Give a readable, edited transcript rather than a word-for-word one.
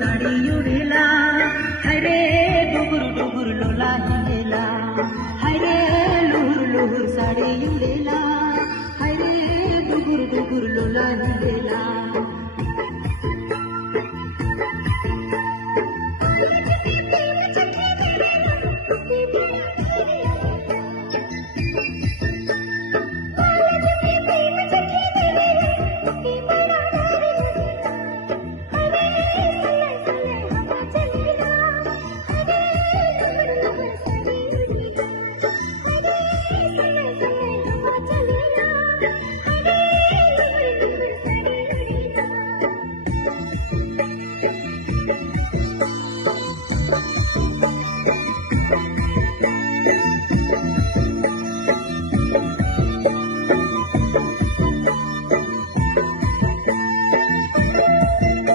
साड़ी उड़ेला, हरे डुगुर डुगुर लोला हिलेला, हरे लुहुर लुहुर साड़ी उड़ेला, हरे डुगुर डुगुर लोला हिलेला।